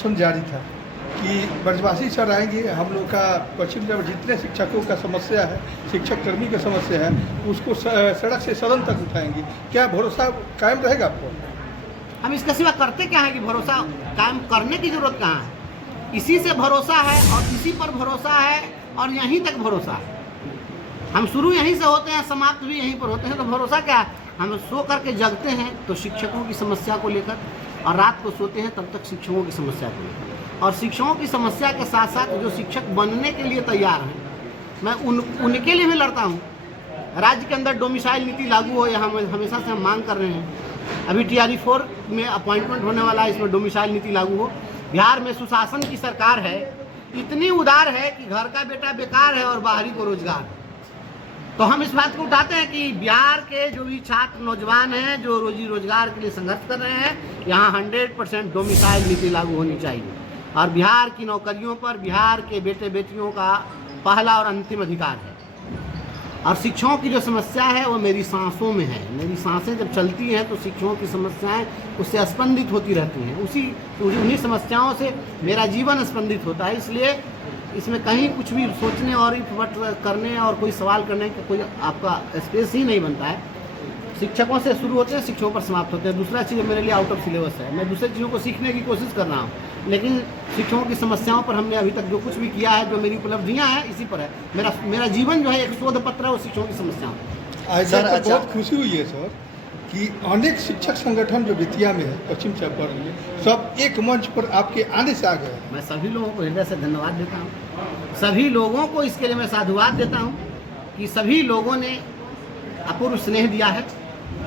Option जारी था कि ब्रजवासी सर आएंगे, हम लोग का पश्चिम में जितने शिक्षकों का समस्या है, शिक्षक कर्मी की समस्या है, उसको सड़क से सदन तक उठाएंगे। क्या भरोसा कायम रहेगा आपको? हम इसका सिवा करते क्या है कि भरोसा कायम करने की जरूरत कहाँ है? इसी से भरोसा है और इसी पर भरोसा है और यहीं तक भरोसा है। हम शुरू यहीं से होते हैं, समाप्त भी यहीं पर होते हैं। तो भरोसा क्या है? हम सो करके जगते हैं तो शिक्षकों की समस्या को लेकर, और रात को सोते हैं तब तक शिक्षकों की समस्या को लेकर। और शिक्षकों की समस्या के साथ साथ जो शिक्षक बनने के लिए तैयार हैं, मैं उनके लिए भी लड़ता हूँ। राज्य के अंदर डोमिसाइल नीति लागू हो, यहाँ हमेशा से हम मांग कर रहे हैं। अभी TRE 4 में अपॉइंटमेंट होने वाला है, इसमें डोमिसाइल नीति लागू हो। बिहार में सुशासन की सरकार है, इतनी उदार है कि घर का बेटा बेकार है और बाहरी को रोजगार है। तो हम इस बात को उठाते हैं कि बिहार के जो भी छात्र नौजवान हैं जो रोजी रोजगार के लिए संघर्ष कर रहे हैं, यहाँ 100% डोमिसाइल नीति लागू होनी चाहिए। और बिहार की नौकरियों पर बिहार के बेटे बेटियों का पहला और अंतिम अधिकार है। और शिक्षकों की जो समस्या है वो मेरी सांसों में है। मेरी सांसें जब चलती हैं तो शिक्षकों की समस्याएं उससे स्पंदित होती रहती हैं। उन्हीं समस्याओं से मेरा जीवन स्पंदित होता है। इसलिए इसमें कहीं कुछ भी सोचने और इफवट करने और कोई सवाल करने का कोई आपका स्पेस ही नहीं बनता है। शिक्षकों से शुरू होते हैं, शिक्षकों पर समाप्त होते हैं। दूसरा चीज़ मेरे लिए आउट ऑफ सिलेबस है। मैं दूसरी चीज़ों को सीखने की कोशिश कर रहा हूँ, लेकिन शिक्षकों की समस्याओं पर हमने अभी तक जो कुछ भी किया है, जो मेरी उपलब्धियाँ हैं, इसी पर है। मेरा जीवन जो है एक शोध पत्र है वो शिक्षकों की समस्याओं। सर बहुत खुशी हुई है सर कि अनेक शिक्षक संगठन जो बेतिया में है, पश्चिम चंपारण में, सब एक मंच पर आपके आने से आ गए। मैं सभी लोगों को हृदय से धन्यवाद देता हूँ। सभी लोगों को इसके लिए मैं साधुवाद देता हूँ कि सभी लोगों ने अपूर्व स्नेह दिया है।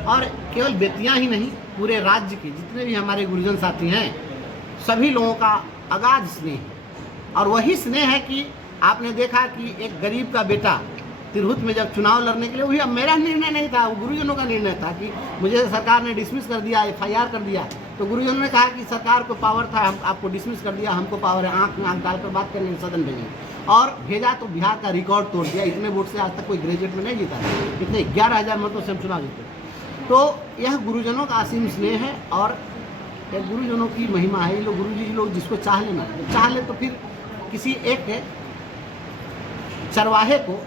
और केवल बेतिया ही नहीं, पूरे राज्य के जितने भी हमारे गुरुजन साथी हैं, सभी लोगों का अगाध स्नेह है। और वही स्नेह है कि आपने देखा कि एक गरीब का बेटा तिरहुत में जब चुनाव लड़ने के लिए, वही अब मेरा निर्णय नहीं था, वो गुरुजनों का निर्णय था कि मुझे सरकार ने डिसमिस कर दिया, FIR कर दिया। तो गुरुजनों ने कहा कि सरकार को पावर था, हम आपको डिसमिस कर दिया, हमको पावर है, आँख में आँख डालकर बात करेंगे, सदन भेजेंगे। और भेजा तो बिहार का रिकॉर्ड तोड़ दिया। इतने वोट से आज तक कोई ग्रेजुएट में नहीं जीता है, इतने 11,000 मतों से हम चुनाव जीते। तो यह गुरुजनों का असीम स्नेह है और यह गुरुजनों की महिमा है। ये लोग गुरुजी लोग जिसको चाह लेना, चाह ले तो फिर किसी एक चरवाहे को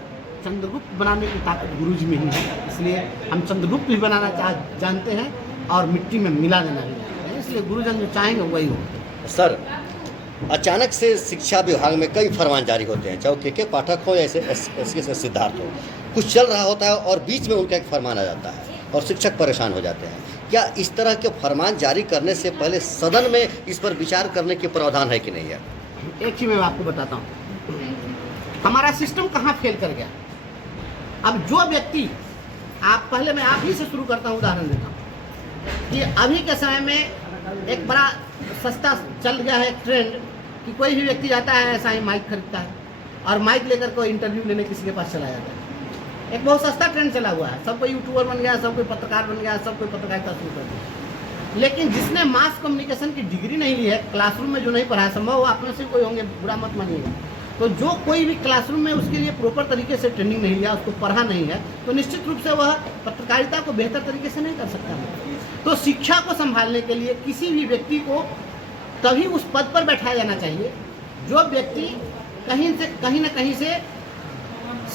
चंद्रगुप्त बनाने की ताकत गुरुजी में ही है। इसलिए हम चंद्रगुप्त भी बनाना जानते हैं और मिट्टी में मिला देना भी जानते हैं। इसलिए गुरुजन जो चाहेंगे वही हो। सर, अचानक से शिक्षा विभाग में कई फरमान जारी होते हैं, चाहे KK पाठक हो या SK सिद्धार्थ हो। कुछ चल रहा होता है और बीच में उनका एक फरमान आ जाता है और शिक्षक परेशान हो जाते हैं। क्या इस तरह के फरमान जारी करने से पहले सदन में इस पर विचार करने के प्रावधान है कि नहीं है? एक चीज़ मैं आपको बताता हूँ, हमारा सिस्टम कहाँ फेल कर गया। अब जो व्यक्ति, पहले मैं आप ही से शुरू करता हूँ, उदाहरण देता हूँ कि अभी के समय में एक बड़ा सस्ता चल गया है ट्रेंड कि कोई भी व्यक्ति जाता है ऐसा ही माइक खरीदता है और माइक लेकर कोई इंटरव्यू लेने किसी के पास चला जाता है। एक बहुत सस्ता ट्रेंड चला हुआ है। सब कोई यूट्यूबर बन गया, सब कोई पत्रकार बन गया, सब कोई पत्रकारिता शुरू कर दिया। लेकिन जिसने मास कम्युनिकेशन की डिग्री नहीं ली है, क्लासरूम में जो नहीं पढ़ा है, संभव हो आप में से कोई होंगे, बुरा मत मानिएगा, तो जो कोई भी क्लासरूम में उसके लिए प्रॉपर तरीके से ट्रेनिंग नहीं लिया, उसको पढ़ा नहीं है, तो निश्चित रूप से वह पत्रकारिता को बेहतर तरीके से नहीं कर सकता है। तो शिक्षा को संभालने के लिए किसी भी व्यक्ति को तभी उस पद पर बैठाया जाना चाहिए जो व्यक्ति कहीं न कहीं से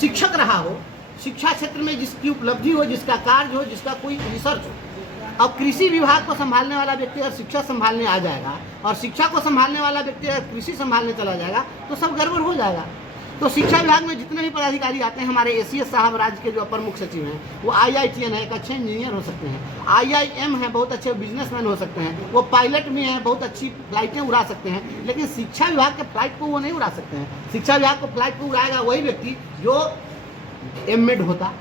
शिक्षक रहा हो, शिक्षा क्षेत्र में जिसकी उपलब्धि हो, जिसका कार्य हो, जिसका कोई रिसर्च हो। अब कृषि विभाग को संभालने वाला व्यक्ति अगर शिक्षा संभालने आ जाएगा और शिक्षा को संभालने वाला व्यक्ति अगर कृषि संभालने चला जाएगा तो सब गड़बड़ हो जाएगा। तो शिक्षा विभाग में जितने भी पदाधिकारी आते हैं, हमारे ACS साहब राज्य के जो अपर मुख्य सचिव हैं, वो IITN है, एक अच्छे इंजीनियर हो सकते हैं, IIM है, बहुत अच्छे बिजनेसमैन हो सकते हैं, वो पायलट भी हैं, बहुत अच्छी फ्लाइटें उड़ा सकते हैं, लेकिन शिक्षा विभाग के फ्लाइट को वो नहीं उड़ा सकते हैं। शिक्षा विभाग को फ्लाइट को उड़ाएगा वही व्यक्ति जो MEd होता,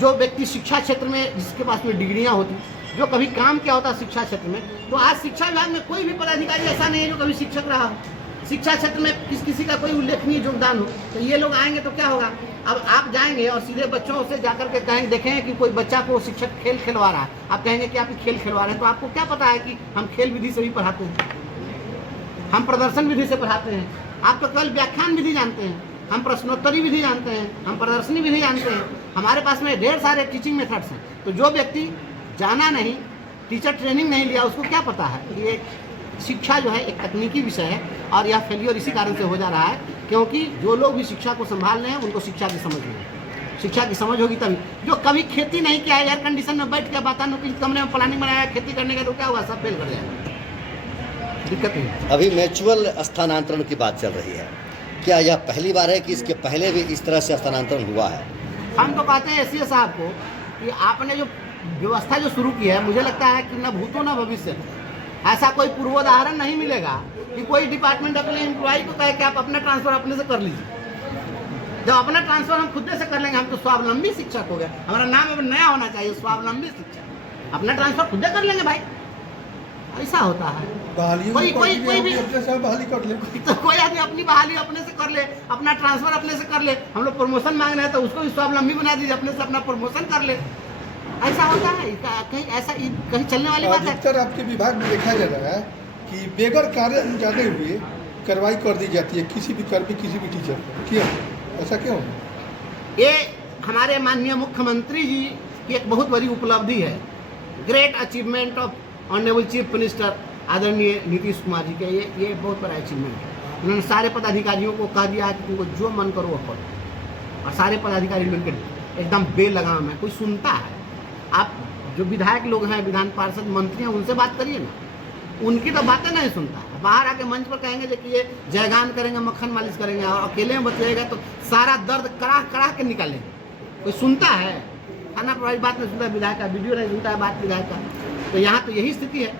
जो व्यक्ति शिक्षा क्षेत्र में जिसके पास में डिग्रियां होती, जो कभी काम किया होता शिक्षा क्षेत्र में। तो आज शिक्षा विभाग में कोई भी पदाधिकारी ऐसा नहीं है जो कभी शिक्षक रहा हो, शिक्षा क्षेत्र में किसी का कोई उल्लेखनीय योगदान हो। तो ये लोग आएंगे तो क्या होगा? अब आप जाएंगे और सीधे बच्चों से जाकर के कहेंगे, देखेंगे कि कोई बच्चा को शिक्षक खेल खिलवा रहा है, आप कहेंगे कि आप खेल खिलवा रहे हैं, तो आपको क्या पता है कि हम खेल विधि से भी पढ़ाते हैं, हम प्रदर्शन विधि से पढ़ाते हैं। आप तो केवल व्याख्यान विधि जानते हैं, हम प्रश्नोत्तरी विधि जानते हैं, हम प्रदर्शनी विधि जानते हैं। हमारे पास में ढेर सारे टीचिंग मेथड्स हैं। तो जो व्यक्ति जाना नहीं, टीचर ट्रेनिंग नहीं लिया, उसको क्या पता है कि ये शिक्षा जो है एक तकनीकी विषय है और यह फेलियर इसी कारण से हो जा रहा है क्योंकि जो लोग भी शिक्षा को संभाल रहे हैं उनको शिक्षा की समझ नहीं है। शिक्षा की समझ होगी तभी। जो कभी खेती नहीं किया है, एयर कंडीशन में बैठ के वातानुकूलित कमरे में प्लानिंग बनाया खेती करने का, तो क्या हुआ, सब फेल कर जाएगा, दिक्कत नहीं। अभी म्यूचुअल स्थानांतरण की बात चल रही है, क्या यह पहली बार है कि इसके पहले भी इस तरह से स्थानांतरण हुआ है? हम तो कहते हैं एसडीओ साहब को कि आपने जो व्यवस्था जो शुरू की है, मुझे लगता है कि न भूतो न भविष्य ऐसा कोई पूर्वोदाहरण नहीं मिलेगा कि कोई डिपार्टमेंट अपने एम्प्लॉय को कहे कि आप अपना ट्रांसफर अपने से कर लीजिए। जब अपना ट्रांसफर हम खुद से कर लेंगे, हम तो स्वावलंबी शिक्षक हो गया। हमारा नाम अब नया होना चाहिए, स्वावलंबी शिक्षक। अपना ट्रांसफर खुद कर लेंगे भाई, ऐसा होता है। कोई भी अपने से बहाली कर ले, तो कोई आदमी अपनी बहाली अपने से कर ले, अपना ट्रांसफर अपने से कर ले। हम लोग प्रमोशन मांग रहे हैं तो उसको भी स्वावलंबी बना दीजिए, अपने से अपना प्रमोशन कर ले। ऐसा होता है, कहीं ऐसा कहीं चलने वाली बात है? अधिकतर आपके विभाग में देखा जा रहा है कि बेगर कार्य जाने हुए कार्रवाई कर दी जाती है किसी भी कर्मी, किसी भी टीचर को। क्यों, ऐसा क्यों? ये हमारे माननीय मुख्यमंत्री जी की एक बहुत बड़ी उपलब्धि है, great achievement of honourable chief minister आदरणीय नीतीश कुमार जी के। ये बहुत बड़ा अचीवमेंट है। उन्होंने सारे पदाधिकारियों को कह दिया कि तुमको जो मन करो वो करो, और सारे पदाधिकारी मिलकर एकदम बेलगाम है। कोई सुनता है? आप जो विधायक लोग हैं, विधान पार्षद, मंत्री हैं, उनसे बात करिए ना, उनकी तो बातें नहीं सुनता है। बाहर आके मंच पर कहेंगे कि ये जयगान करेंगे, मक्खन मालिश करेंगे, और अकेले में बचेगा तो सारा दर्द कड़ा कड़ा के निकालेंगे। कोई सुनता है? खाना प्रभावी बात नहीं सुनता है विधायक का, वीडियो नहीं सुनता है बात विधायक का। तो यहाँ तो यही स्थिति है,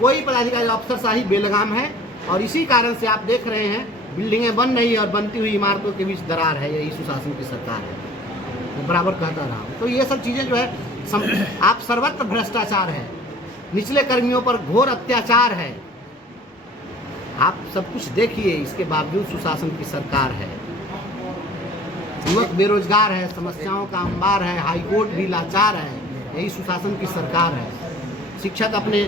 कोई पदाधिकारी अफसरशाही बेलगाम है, और इसी कारण से आप देख रहे हैं बिल्डिंगें बन रही है और बनती हुई इमारतों के बीच दरार है। यही सुशासन की सरकार है, मैं बराबर कहता रहा हूँ। तो ये सब चीज़ें जो है आप सर्वत्र भ्रष्टाचार है, निचले कर्मियों पर घोर अत्याचार है, आप सब कुछ देखिए। इसके बावजूद सुशासन की सरकार है। युवक बेरोजगार है, समस्याओं का अंबार है, हाईकोर्ट भी लाचार है, यही सुशासन की सरकार है। शिक्षक अपने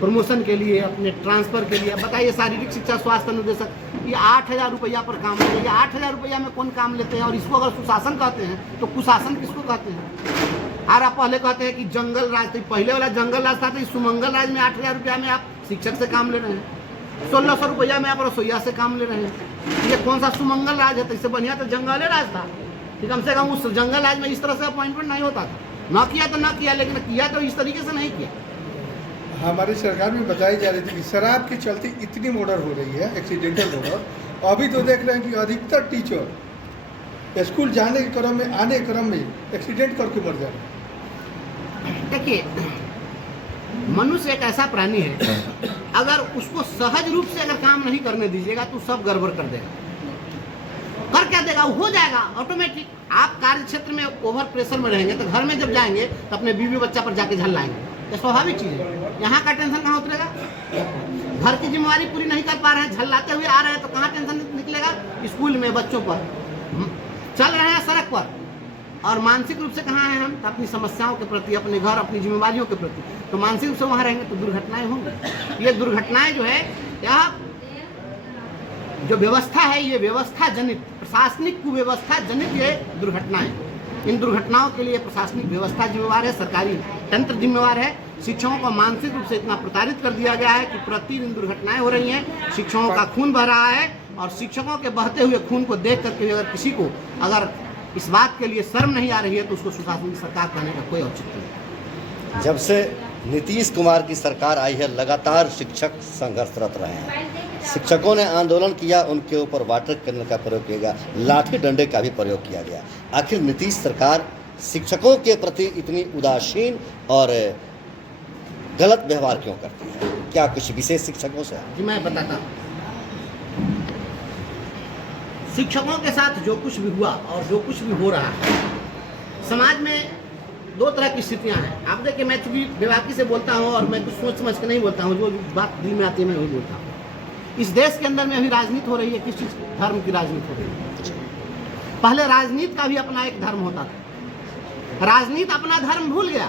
प्रमोशन के लिए, अपने ट्रांसफर के लिए, बताइए शारीरिक शिक्षा स्वास्थ्य अनुदेशक, ये 8,000 रुपया पर काम लेते हैं। 8,000 रुपया में कौन काम लेते हैं? और इसको अगर सुशासन कहते हैं तो कुशासन किसको कहते हैं? और आप पहले कहते हैं कि जंगल राज, तो पहले वाला जंगल राज था, तो इस सुमंगल राज में 8,000 रुपया में आप शिक्षक से काम ले रहे हैं, 1,600 रुपया में आप रसोईया से काम ले रहे हैं। ये कौन सा सुमंगल राज है? तो इससे बढ़िया तो जंगल राज था कि कम से कम उस जंगल राज में इस तरह से अपॉइंटमेंट नहीं होता था। ना किया तो ना किया, लेकिन किया तो इस तरीके से नहीं किया। हमारी सरकार में बताई जा रही थी कि शराब के चलते इतनी मर्डर हो रही है, एक्सीडेंटल मर्डर। अभी तो देख रहे हैं कि अधिकतर टीचर स्कूल जाने के क्रम में, आने के क्रम में एक्सीडेंट करके मर जा रहे हैं। देखिए, मनुष्य एक ऐसा प्राणी है, अगर उसको सहज रूप से अगर काम नहीं करने दीजिएगा तो सब गड़बड़ कर देगा। कर क्या देगा? हो जाएगा ऑटोमेटिक। आप कार्य क्षेत्र में ओवर प्रेशर में रहेंगे तो घर में जब जाएंगे तो अपने बीवी बच्चा पर जाके झल्लाएंगे, ये स्वाभाविक चीज़ है। यहाँ का टेंशन कहाँ उतरेगा? घर की जिम्मेवारी पूरी नहीं कर पा रहे हैं, झल्लाते हुए आ रहे हैं, तो कहाँ टेंशन निकलेगा? स्कूल में बच्चों पर, चल रहे हैं सड़क पर, और मानसिक रूप से कहाँ हैं हम? तो अपनी समस्याओं के प्रति, अपने घर, अपनी जिम्मेवारियों के प्रति, तो मानसिक रूप से वहाँ रहेंगे तो दुर्घटनाएं होंगी। ये दुर्घटनाएं जो है, यह जो व्यवस्था है, ये व्यवस्था जनित, प्रशासनिक कुव्यवस्था जनित ये दुर्घटनाएं। इन दुर्घटनाओं के लिए प्रशासनिक व्यवस्था जिम्मेवार है, सरकारी तंत्र जिम्मेवार है। शिक्षकों को मानसिक रूप से इतना प्रताड़ित कर दिया गया है कि प्रतिदिन दुर्घटनाएं हो रही हैं, शिक्षकों का खून बह रहा है, और शिक्षकों के बहते हुए खून को देख करके अगर किसी को अगर इस बात के लिए शर्म नहीं आ रही है तो उसको सुशासन की सरकार कहने का कोई औचित्य नहीं। जब से नीतीश कुमार की सरकार आई है, लगातार शिक्षक संघर्षरत रहे हैं। शिक्षकों ने आंदोलन किया, उनके ऊपर वाटर कैनल का प्रयोग किया गया, लाठी डंडे का भी प्रयोग किया गया। आखिर नीतीश सरकार शिक्षकों के प्रति इतनी उदासीन और गलत व्यवहार क्यों करती है? क्या कुछ विशेष शिक्षकों से? जी मैं बताता हूँ। शिक्षकों के साथ जो कुछ भी हुआ और जो कुछ भी हो रहा है, समाज में दो तरह की स्थितियाँ हैं। आप देखिए, मैं चूँकि बेबाकी से बोलता हूँ और मैं कुछ सोच समझ के नहीं बोलता हूँ, जो बात दिल में आती है मैं वही बोलता हूँ। इस देश के अंदर में अभी राजनीति हो रही है, किस चीज़ की? धर्म की राजनीति हो रही है। पहले राजनीति का भी अपना एक धर्म होता था, राजनीति अपना धर्म भूल गया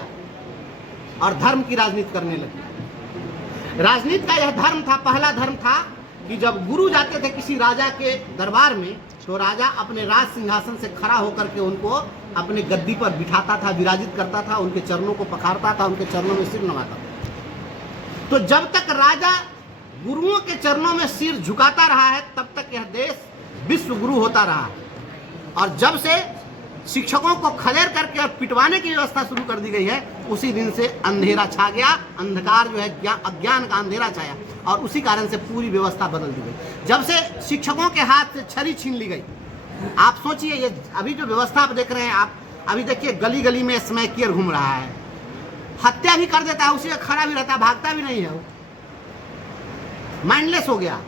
और धर्म की राजनीति करने लगी। राजनीति का यह धर्म था, पहला धर्म था कि जब गुरु जाते थे किसी राजा के दरबार में, तो राजा अपने राज सिंहासन से खड़ा होकर के उनको अपने गद्दी पर बिठाता था, विराजित करता था, उनके चरणों को पखारता था, उनके चरणों में सिर नवाता था। तो जब तक राजा गुरुओं के चरणों में सिर झुकाता रहा है, तब तक यह देश विश्व गुरु होता रहा। और जब से शिक्षकों को खदेड़ करके और पिटवाने की व्यवस्था शुरू कर दी गई है, उसी दिन से अंधेरा छा गया, अंधकार जो है अज्ञान का अंधेरा छाया, और उसी कारण से पूरी व्यवस्था बदल दी गई। जब से शिक्षकों के हाथ से छड़ी छीन ली गई, आप सोचिए, ये अभी जो व्यवस्था आप देख रहे हैं, आप अभी देखिए गली गली में स्मैकियर घूम रहा है, हत्या भी कर देता है, उसी का खड़ा भी रहता है, भागता भी नहीं है, वो माइंडलेस हो गया।